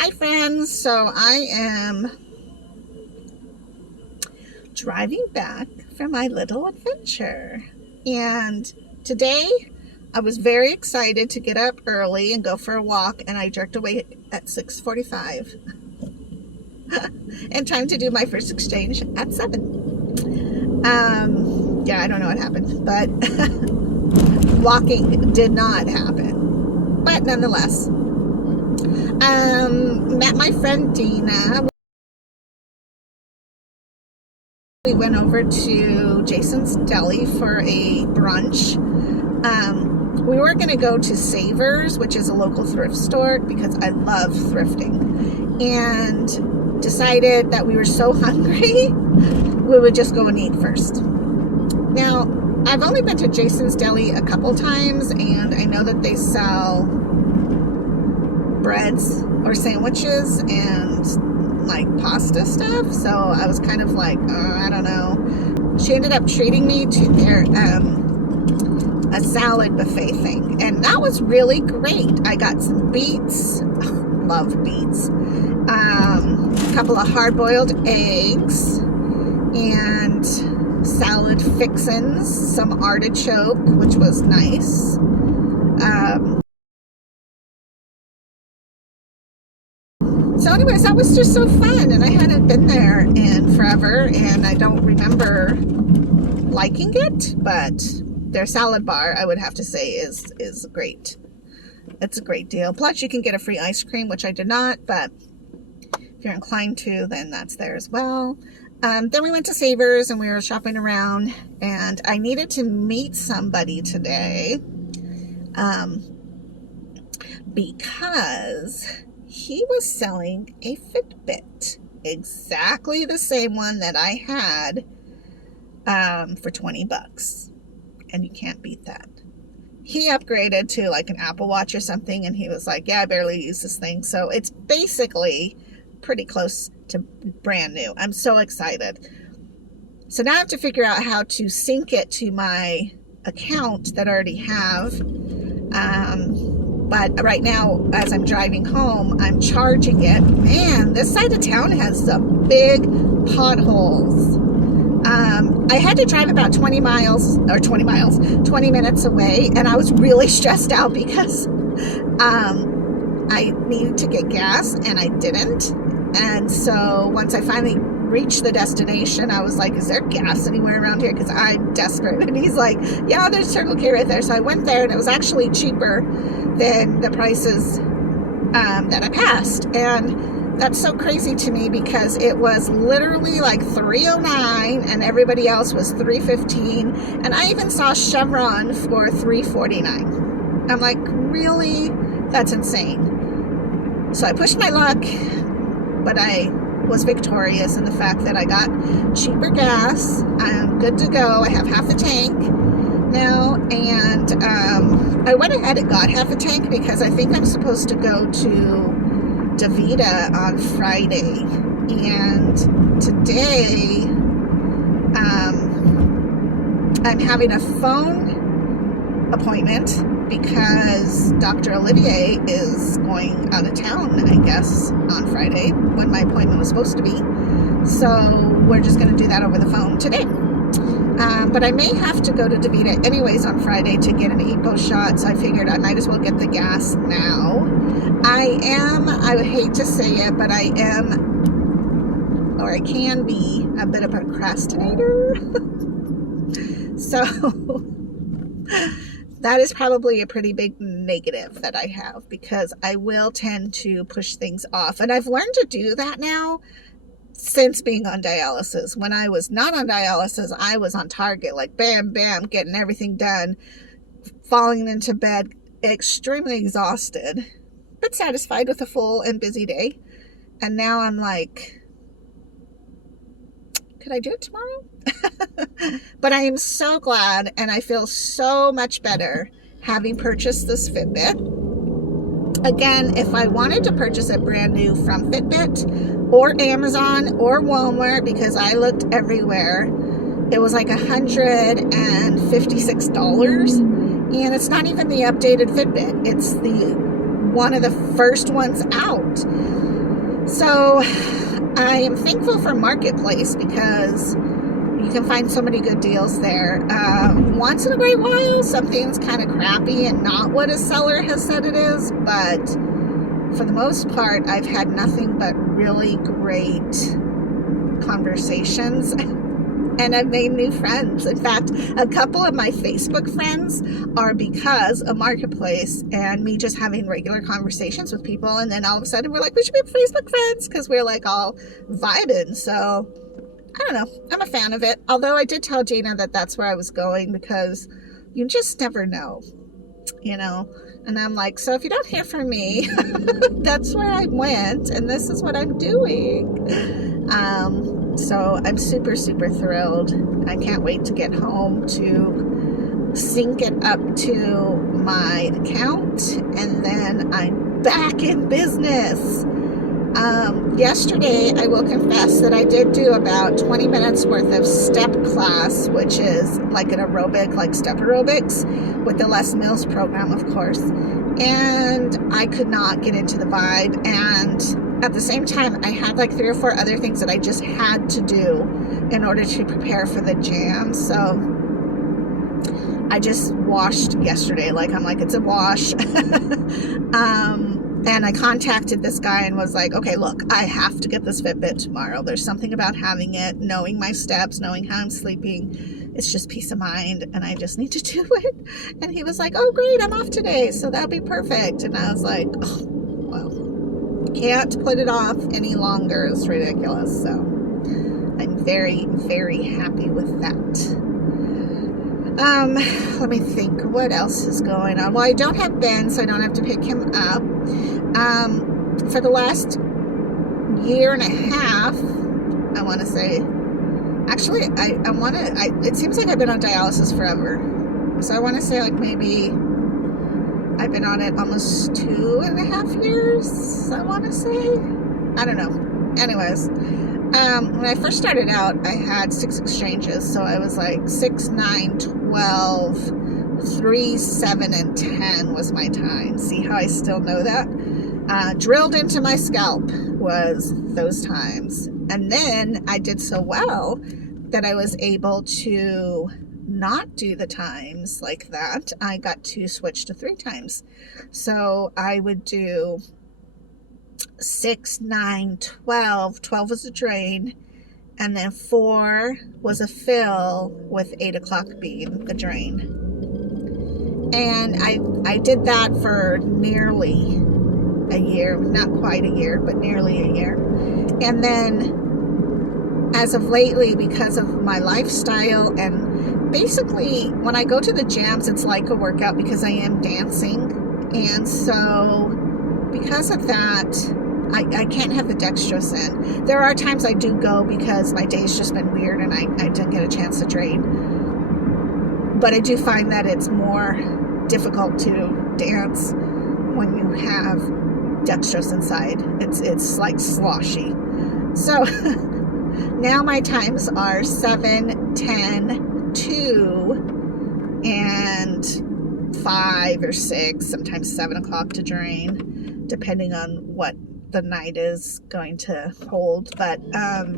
Hi friends, so I am driving back from my little adventure, and today I was very excited to get up early and go for a walk, and I jerked away at 6:45 and time to do my first exchange at 7. Yeah, I don't know what happened, but walking did not happen, but nonetheless, met my friend Dena. We went over to Jason's Deli for a brunch. We were going to go to Savers, which is a local thrift store, because I love thrifting, and decided that we were so hungry we would just go and eat first. Now, I've only been to Jason's Deli a couple times, and I know that they sell breads or sandwiches and like pasta stuff, so I was kind of like, I don't know. She ended up treating me to their a salad buffet thing, and that was really great. I got some beets, love beets, a couple of hard-boiled eggs, and salad fixins, some artichoke, which was nice. So anyways, that was just so fun, and I hadn't been there in forever, and I don't remember liking it, but their salad bar, I would have to say, is great. It's a great deal. Plus, you can get a free ice cream, which I did not, but if you're inclined to, then that's there as well. Then we went to Savers, and we were shopping around, and I needed to meet somebody today because he was selling a Fitbit, exactly the same one that I had for 20 bucks. And you can't beat that. He upgraded to like an Apple Watch or something, and he was like, yeah, I barely use this thing. So it's basically pretty close to brand new. I'm so excited. So now I have to figure out how to sync it to my account that I already have. But right now, as I'm driving home, I'm charging it. Man, this side of town has some big potholes. I had to drive about 20 minutes away, and I was really stressed out because I needed to get gas, and I didn't. And so once I finally reached the destination, I was like, is there gas anywhere around here? Because I'm desperate. And he's like, yeah, there's Circle K right there. So I went there, and it was actually cheaper than the prices that I passed. And that's so crazy to me because it was literally like $3.09 and everybody else was $3.15. And I even saw Chevron for $3.49. I'm like, really? That's insane. So I pushed my luck, but I was victorious in the fact that I got cheaper gas. I'm good to go. I have half a tank now, and I went ahead and got half a tank because I think I'm supposed to go to Dena on Friday, and today I'm having a phone appointment because Dr. Olivier is going out of town, I guess, on Friday when my appointment was supposed to be. So we're just going to do that over the phone today. But I may have to go to Dena anyways on Friday to get an EPO shot, so I figured I might as well get the gas now. I would hate to say it, but I am, or I can be, a bit of a procrastinator. So that is probably a pretty big negative that I have, because I will tend to push things off. And I've learned to do that now since being on dialysis. When I was not on dialysis, I was on target, like bam, bam, getting everything done, falling into bed, extremely exhausted, but satisfied with a full and busy day. And now I'm like, could I do it tomorrow? But I am so glad, and I feel so much better having purchased this Fitbit. Again, if I wanted to purchase it brand new from Fitbit or Amazon or Walmart, because I looked everywhere, it was like $156. And it's not even the updated Fitbit. It's the one of the first ones out. So I am thankful for Marketplace because you can find so many good deals there. Once in a great while, something's kind of crappy and not what a seller has said it is, but for the most part, I've had nothing but really great conversations. And I've made new friends. In fact, a couple of my Facebook friends are because of Marketplace and me just having regular conversations with people. And then all of a sudden we're like, we should be Facebook friends because we're like all vibing. So I don't know. I'm a fan of it. Although I did tell Dena that that's where I was going because you just never know, you know. And I'm like, so if you don't hear from me, that's where I went and this is what I'm doing. So I'm super, super thrilled. I can't wait to get home to sync it up to my account, and then I'm back in business. Yesterday, I will confess that I did do about 20 minutes worth of step class, which is like an aerobic, like step aerobics with the Les Mills program, of course. And I could not get into the vibe. And at the same time, I had like 3 or 4 other things that I just had to do in order to prepare for the jam. So I just washed yesterday. Like, I'm like, it's a wash. And I contacted this guy and was like, okay, look, I have to get this Fitbit tomorrow. There's something about having it, knowing my steps, knowing how I'm sleeping. It's just peace of mind, and I just need to do it. And he was like, oh, great, I'm off today, so that'll be perfect. And I was like, oh, well, can't put it off any longer. It's ridiculous. So I'm very, very happy with that. Let me think, what else is going on? Well, I don't have Ben, so I don't have to pick him up. For the last year and a half, I want to say, actually, it seems like I've been on dialysis forever. So I want to say like maybe I've been on it almost 2.5 years, I want to say. I don't know. Anyways, when I first started out, I had 6 exchanges. So I was like 6, 9, 12, 3, 7, and 10 was my time. See how I still know that? Drilled into my scalp was those times. And then I did so well that I was able to not do the times like that. I got to switch to 3 times. So I would do 6, 9, 12. 12 was a drain. And then 4 was a fill with 8 o'clock being the drain. And I did that for nearly a year, not quite a year, but nearly a year. And then as of lately, because of my lifestyle, and basically when I go to the jams, it's like a workout because I am dancing. And so because of that, I can't have the dextrose in. There are times I do go because my day's just been weird and I didn't get a chance to train. But I do find that it's more difficult to dance when you have dextrose inside. It's like sloshy. So now my times are 7, 10, 2, and 5 or 6, sometimes 7 o'clock to drain, depending on what the night is going to hold. But I'm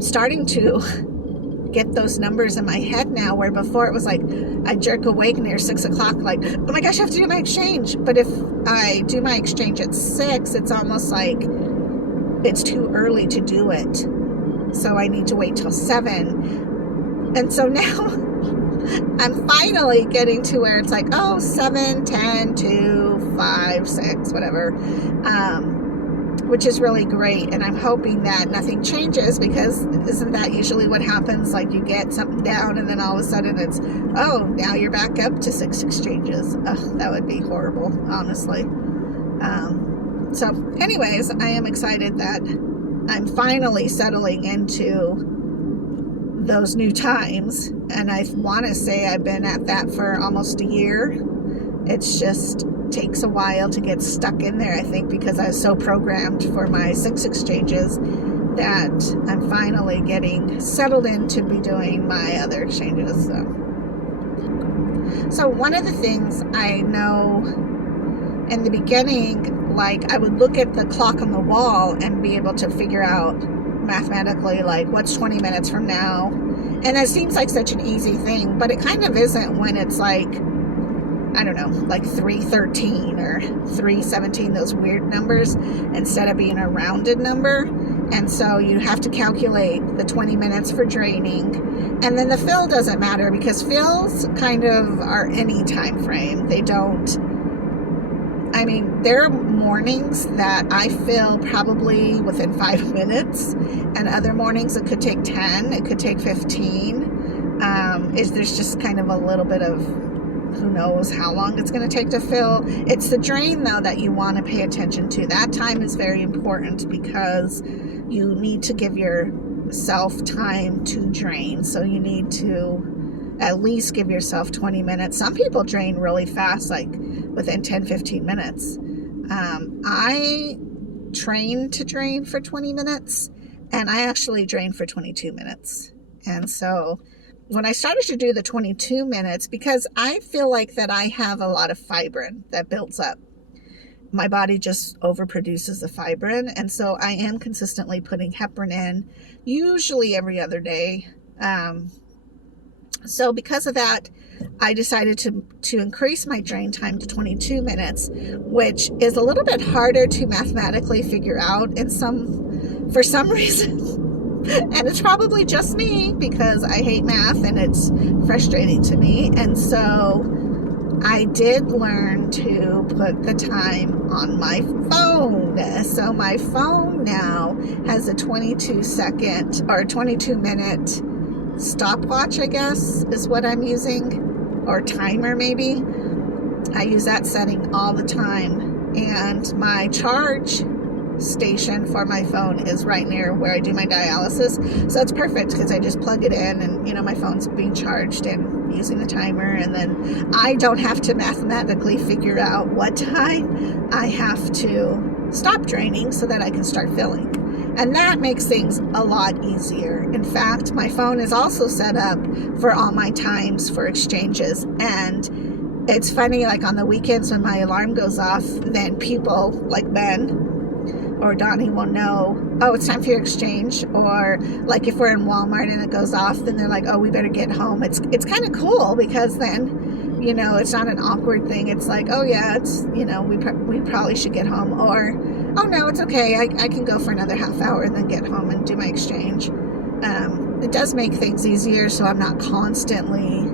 starting to get those numbers in my head now, where before it was like I jerk awake near 6 o'clock like, oh my gosh, I have to do my exchange. But if I do my exchange at 6, it's almost like it's too early to do it, so I need to wait till 7. And so now I'm finally getting to where it's like, oh, 7, 10, 2, 5, 6, whatever, which is really great. And I'm hoping that nothing changes, because isn't that usually what happens? Like, you get something down and then all of a sudden it's, oh, now you're back up to 6 exchanges. Ugh, that would be horrible, honestly. So anyways, I am excited that I'm finally settling into those new times, and I want to say I've been at that for almost a year. It's just takes a while to get stuck in there, I think, because I was so programmed for my 6 exchanges that I'm finally getting settled in to be doing my other exchanges. So one of the things I know in the beginning, like I would look at the clock on the wall and be able to figure out mathematically, like, what's 20 minutes from now. And it seems like such an easy thing, but it kind of isn't when it's like, I don't know, like 3:13 or 3:17, those weird numbers, instead of being a rounded number. And so you have to calculate the 20 minutes for draining. And then the fill doesn't matter, because fills kind of are any time frame. They don't, I mean, there are mornings that I fill probably within 5 minutes, and other mornings it could take 10, it could take 15. There's just kind of a little bit of, who knows how long it's going to take to fill. It's the drain, though, that you want to pay attention to. That time is very important, because you need to give yourself time to drain. So you need to at least give yourself 20 minutes. Some people drain really fast, like within 10-15 minutes. I train to drain for 20 minutes, and I actually drain for 22 minutes. And so when I started to do the 22 minutes, because I feel like that I have a lot of fibrin that builds up. My body just overproduces the fibrin, and so I am consistently putting heparin in, usually every other day. So because of that, I decided to increase my drain time to 22 minutes, which is a little bit harder to mathematically figure out for some reason. And it's probably just me, because I hate math and it's frustrating to me. And so I did learn to put the time on my phone. So my phone now has a 22-second or 22-minute stopwatch, I guess, is what I'm using, or timer maybe. I use that setting all the time. And my charge station for my phone is right near where I do my dialysis, so it's perfect, because I just plug it in and, you know, my phone's being charged and using the timer, and then I don't have to mathematically figure out what time I have to stop draining so that I can start filling. And that makes things a lot easier. In fact, my phone is also set up for all my times for exchanges. And it's funny, like on the weekends when my alarm goes off, then people like Ben or Donnie will know, oh, it's time for your exchange. Or like if we're in Walmart and it goes off, then they're like, oh, we better get home. It's kind of cool, because then, you know, it's not an awkward thing. It's like, oh yeah, it's, you know, we probably should get home. Or, oh no, it's okay, I can go for another half hour and then get home and do my exchange. It does make things easier, so I'm not constantly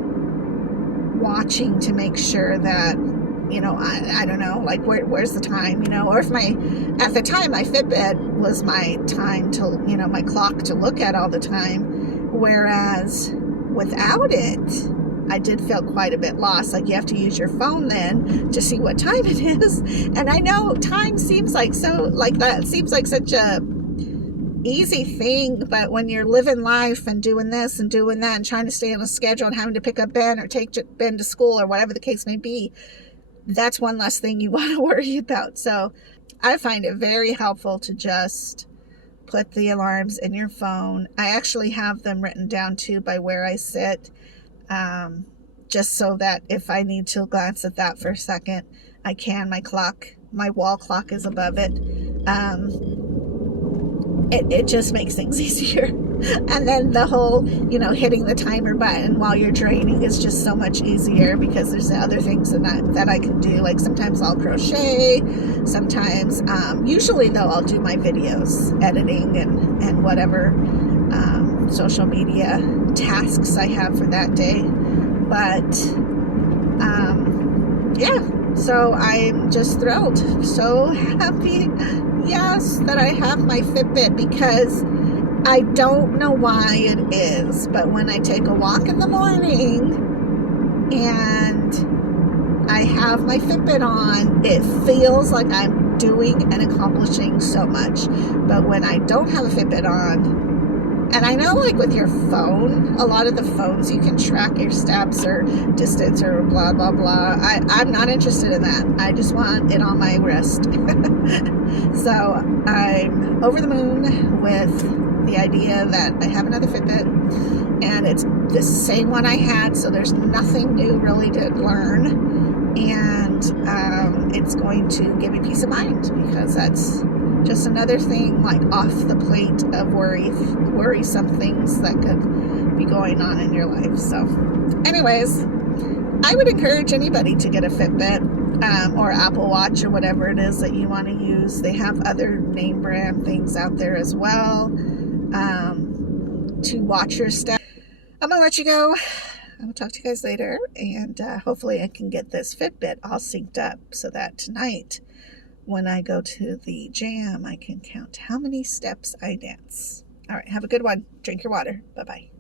watching to make sure that, you know, I don't know, like where's the time, you know, or if at the time my Fitbit was my time to, you know, my clock to look at all the time, whereas without it, I did feel quite a bit lost. Like you have to use your phone then to see what time it is. And I know time seems like that seems like such a easy thing, but when you're living life and doing this and doing that and trying to stay on a schedule and having to pick up Ben or take Ben to school or whatever the case may be, that's one less thing you want to worry about. So I find it very helpful to just put the alarms in your phone. I actually have them written down too by where I sit, just so that if I need to glance at that for a second, I can. My wall clock is above it. It just makes things easier. And then the whole, you know, hitting the timer button while you're draining is just so much easier, because there's other things that I can do. Like sometimes I'll crochet, sometimes, usually though, I'll do my videos, editing and whatever social media tasks I have for that day. But yeah, so I'm just thrilled, so happy, yes, that I have my Fitbit, because I don't know why it is, but when I take a walk in the morning and I have my Fitbit on, it feels like I'm doing and accomplishing so much. But when I don't have a Fitbit on, and I know, like with your phone, a lot of the phones you can track your steps or distance or blah, blah, blah. I'm not interested in that. I just want it on my wrist. So I'm over the moon with the idea that I have another Fitbit, and it's the same one I had, so there's nothing new really to learn, and it's going to give me peace of mind, because that's just another thing like off the plate of worrisome things that could be going on in your life. So anyways, I would encourage anybody to get a Fitbit or Apple Watch or whatever it is that you want to use. They have other name brand things out there as well to watch your steps. I'm gonna let you go. I will talk to you guys later, and hopefully I can get this Fitbit all synced up so that tonight when I go to the jam I can count how many steps I dance. All right, have a good one. Drink your water. Bye-bye.